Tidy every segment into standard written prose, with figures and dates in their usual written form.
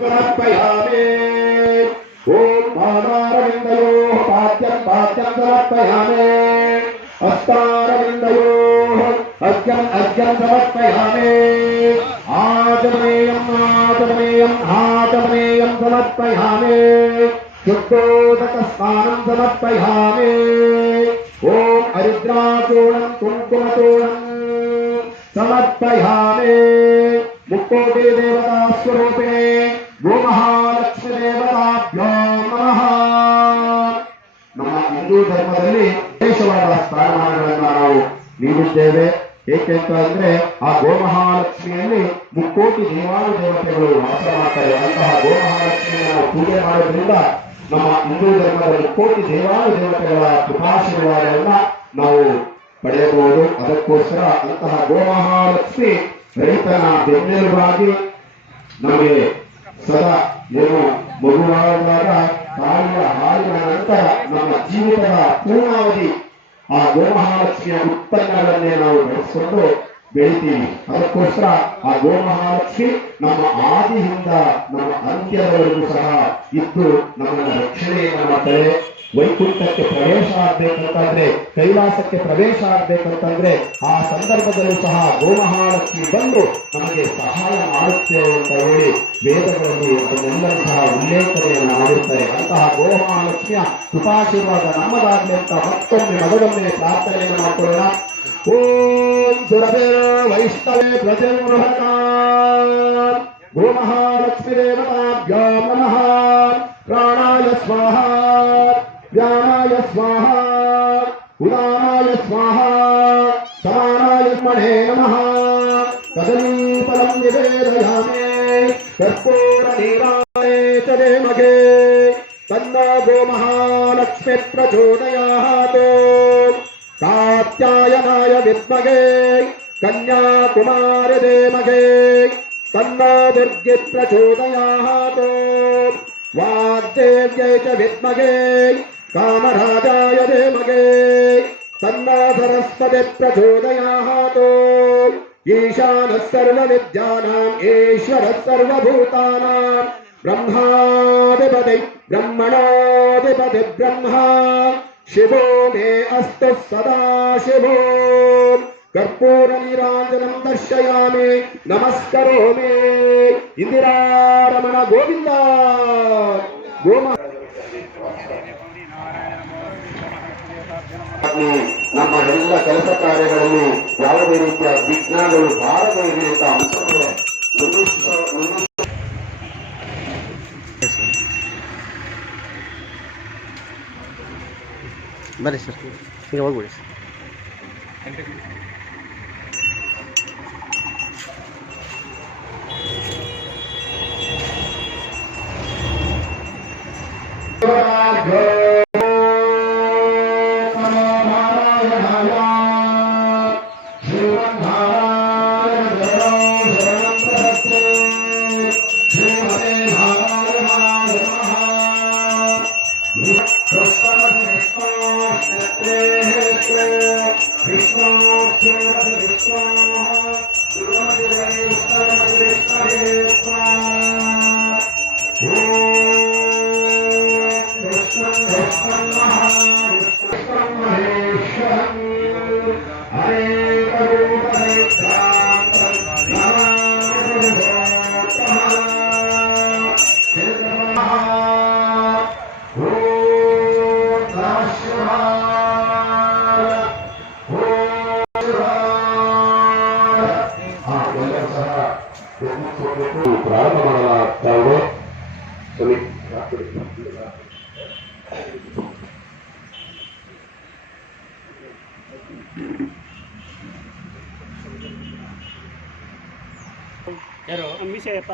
समर्पयामि ओम पादारविन्दयोः पाद्यं पाद्यं समर्पयामि हस्तारविन्दयोः अर्घ्यं समर्पयामि आचमनीयं समर्पयामि शुद्धोदकस्नानं समर्पयामि ओम हरिद्राचूर्णं कुङ्कुमचूर्णं समर्पयामि मुक्कोटि देवता स्वरूपिणे गोमहालक्ष्मी देवताभ्यो नमः। ನಮ್ಮ ಹಿಂದೂ ಧರ್ಮದಲ್ಲಿ ವಿಶೇಷವಾದ ಸ್ಥಾನಮಾನಗಳನ್ನು ನಾವು ನೀಡುತ್ತೇವೆ. ಏಕೆಂತಂದ್ರೆ ಆ ಗೋಮಹಾಲಕ್ಷ್ಮಿಯಲ್ಲಿ ಮುಕ್ಕೋಟಿ ದೇವಾನು ದೇವತೆಗಳು ವಾಸ ಮಾಡ್ತಾರೆ. ಅಂತಹ ಗೋಮಹಾಲಕ್ಷ್ಮಿಯನ್ನು ಪೂಜೆ ಮಾಡೋದ್ರಿಂದ ನಮ್ಮ ಹಿಂದೂ ಧರ್ಮದ ಮುಕ್ಕೋಟಿ ದೇವಾನು ದೇವತೆಗಳ ಕೃಪಾಶೀರ್ವಾದವನ್ನ ನಾವು ಪಡೆಯಬಹುದು. ಅದಕ್ಕೋಸ್ಕರ ಅಂತಹ ಗೋಮಹಾಲಕ್ಷ್ಮಿ ರೈತನ ಬೆನ್ನೆಲುಬಾಗಿ ನಮಗೆ ಸದಾ ಏನು ಮಗುವಾದಾಗ ತಾಯಿಯ ಹಾಲಿನ ನಂತರ ನಮ್ಮ ಜೀವಿತದ ಪೂರ್ಣಾವಧಿ ಆ ಗೋಮಹಾಲಕ್ಷ್ಮಿಯ ಉತ್ಪನ್ನಗಳನ್ನೇ ನಾವು ಬೆಳೆಸಿಕೊಂಡು ಬೆಳಿತೀವಿ. ಅದಕ್ಕೋಸ್ಕರ ಆ ಗೋಮಹಾಲಕ್ಷ್ಮಿ ನಮ್ಮ ಆದಿಯಿಂದ ನಮ್ಮ ಅಂತ್ಯದವರೆಗೂ ಸಹ ಇದ್ದು ನಮ್ಮನ್ನ ರಕ್ಷಣೆಯನ್ನು ಮಾಡ್ತಾರೆ. ವೈಕುಂಠಕ್ಕೆ ಪ್ರವೇಶ ಆಗ್ಬೇಕಂತಂದ್ರೆ, ಕೈಲಾಸಕ್ಕೆ ಪ್ರವೇಶ ಆಗ್ಬೇಕಂತಂದ್ರೆ ಆ ಸಂದರ್ಭದಲ್ಲೂ ಸಹ ಗೋಮಹಾಲಕ್ಷ್ಮಿ ಬಂದು ನಮಗೆ ಸಹಾಯ ಮಾಡುತ್ತೆ ಅಂತ ಹೇಳಿ ವೇದಗಳಲ್ಲಿ ಅದನ್ನೆಲ್ಲರೂ ಸಹ ಉಲ್ಲೇಖನೆಯನ್ನು ಮಾಡಿರ್ತಾರೆ. ಅಂತಹ ಗೋಮಹಾಲಕ್ಷ್ಮಿಯ ಕೃಪಾಶೀರ್ವಾದ ನಮ್ಮದಾಗಲಿ ಅಂತ ಮತ್ತೊಮ್ಮೆ ಪ್ರಾರ್ಥನೆಯನ್ನು ಮಾಡಿಕೊಳ್ಳೋಣ. ಓಂ ಸುರಭೇ ವೈಷ್ಣವೇ ಪ್ರಜನ್ಮೃಹಕ ಗೋಮಹಾಲಕ್ಷ್ಮಿ ದೇವತಾಭ್ಯೋ ನಮಃ. ಪ್ರಾಣಾಯ ಸ್ವಾಹ, व्यानाय स्वाहा, उदानाय स्वाहा, समानाय मणे नमः. कदलीफलं निवेदयामि कर्पूरनीराय च देमगे तन्नो गोमहालक्ष्मी प्रचोदयात्. कात्यायनाय विद्महे कन्याकुमारी धीमहि तन्नो दुर्गे प्रचोदयात्. वाग्देव्यै च विद्महे कामराजाय धीमहि तन्नो सरस्वती प्रचोदयात्. ईशानः सर्वविद्यानाम् ईश्वरः सर्वभूतानां ब्रह्माधिपति ब्रह्मणाधिपति ब्रह्मा शिवो मे अस्तु सदा शिवो. कर्पूरनीराजनं दर्शयामि नमस्करोमि. इंदिरारमण गोविंद गोमा. ನಮ್ಮ ಎಲ್ಲ ಕೆಲಸ ಕಾರ್ಯಗಳಲ್ಲಿ ಯಾವುದೇ ರೀತಿಯ ವಿಜ್ಞಾನಗಳು ಬಾರದೇ ಇರಲಿ ಅಂತ ಅಂಶಗಳು ಬರ್ರಿ ಸರ್, ಈಗ ಹೋಗ್ಬಿಡಿ ಸರ್. ಪ್ರಾರಂಭ ಮಾಡಲಾಗ್ತಾವೆ. ಯಾರೋ ವಿಷಯಪ್ಪ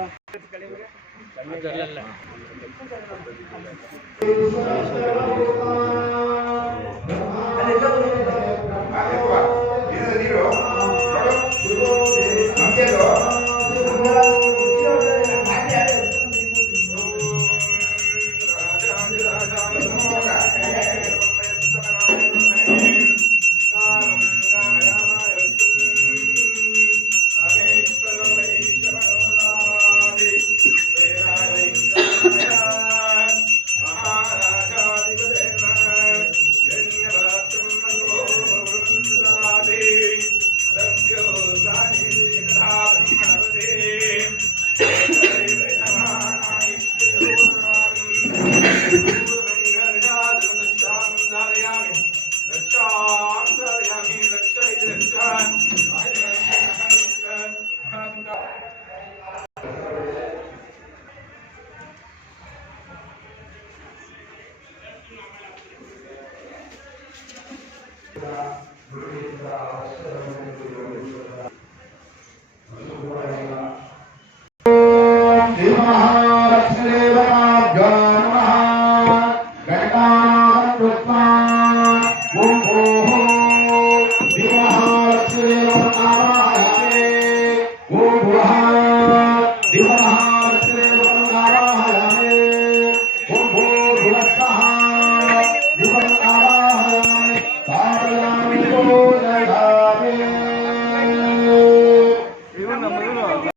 ಧನ್ಯವಾದ.